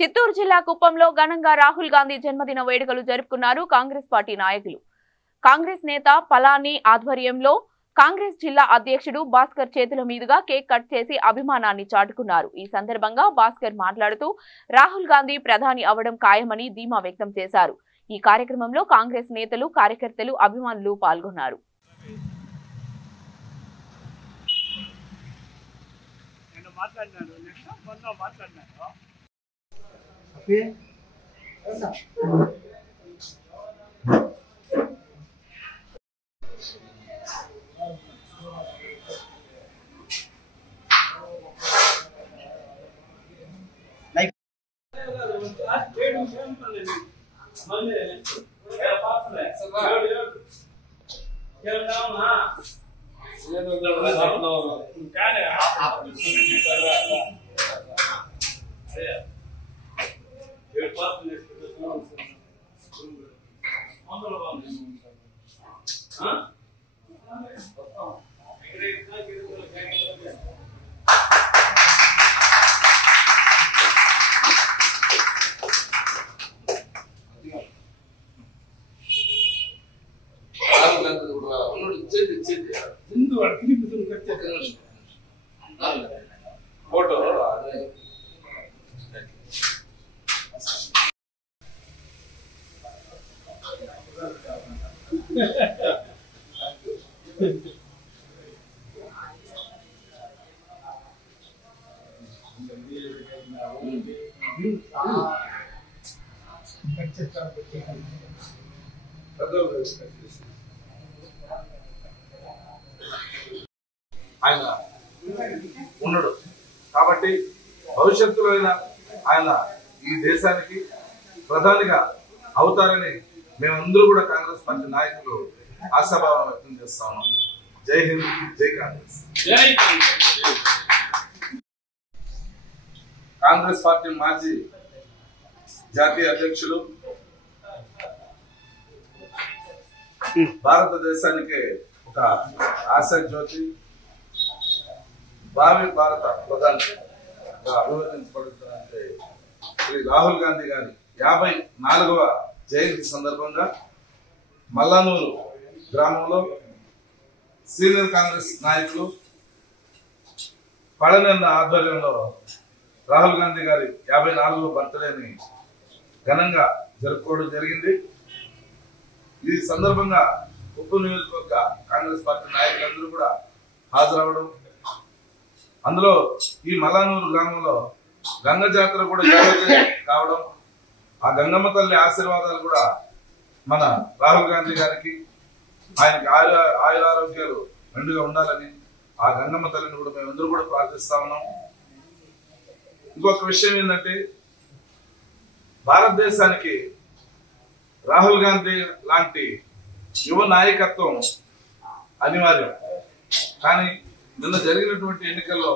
చిత్తూరు జిల్లా కుప్పంలో ఘనంగా రాహుల్ గాంధీ జన్మదిన వేడుకలు జరుపుకున్నారు కాంగ్రెస్ పార్టీ నాయకులు. కాంగ్రెస్ నేత పలాని ఆధ్వర్యంలో కాంగ్రెస్ జిల్లా అధ్యక్షుడు భాస్కర్ చేతుల మీదుగా కేక్ కట్ చేసి అభిమానాన్ని చాటుకున్నారు. ఈ సందర్భంగా భాస్కర్ మాట్లాడుతూ రాహుల్ గాంధీ ప్రధాని అవడం ఖాయమని ధీమా వ్యక్తం చేశారు. ఈ కార్యక్రమంలో కాంగ్రెస్ నేతలు, కార్యకర్తలు, అభిమానులు పాల్గొన్నారు. फोटो ఆయన ఉన్నాడు కాబట్టి భవిష్యత్తులో ఆయన ఈ దేశానికి ప్రధానిగా అవుతారని మేమందరూ కూడా కాంగ్రెస్ పార్టీ నాయకులు ఆశాభావం వ్యక్తం చేస్తా ఉన్నాం. జై హింద్, జై కాంగ్రెస్. కాంగ్రెస్ పార్టీ మాజీ జాతీయ అధ్యక్షులు, భారతదేశానికి ఒక ఆశా జ్యోతి, భావి భారత ప్రధాని అభివర్ణించబడుతున్నట్టే శ్రీ రాహుల్ గాంధీ గారి 54వ జయంతి సందర్భంగా మల్లానూరు గ్రామంలో సీనియర్ కాంగ్రెస్ నాయకులు పళనిన్న ఆధ్వర్యంలో రాహుల్ గాంధీ గారి 54వ బర్త్డేని ఘనంగా జరుపుకోవడం జరిగింది. ఈ సందర్భంగా ఉప్పు నియోజకవర్గ కాంగ్రెస్ పార్టీ నాయకులందరూ కూడా హాజరవడం, అందులో ఈ మల్లానూరు గ్రామంలో గంగ జాతర కూడా కావడం, ఆ గంగమ్మ తల్లి ఆశీర్వాదాలు కూడా మన రాహుల్ గాంధీ గారికి, ఆయనకి ఆయురారోగ్యాలు మెండుగా ఉండాలని ఆ గంగమ్మ తల్లిని కూడా మేమందరూ కూడా ప్రార్థిస్తా ఉన్నాం. ఇంకొక విషయం ఏంటంటే, భారతదేశానికి రాహుల్ గాంధీ లాంటి యువ నాయకత్వం అనివార్యం. కానీ నిన్న జరిగినటువంటి ఎన్నికల్లో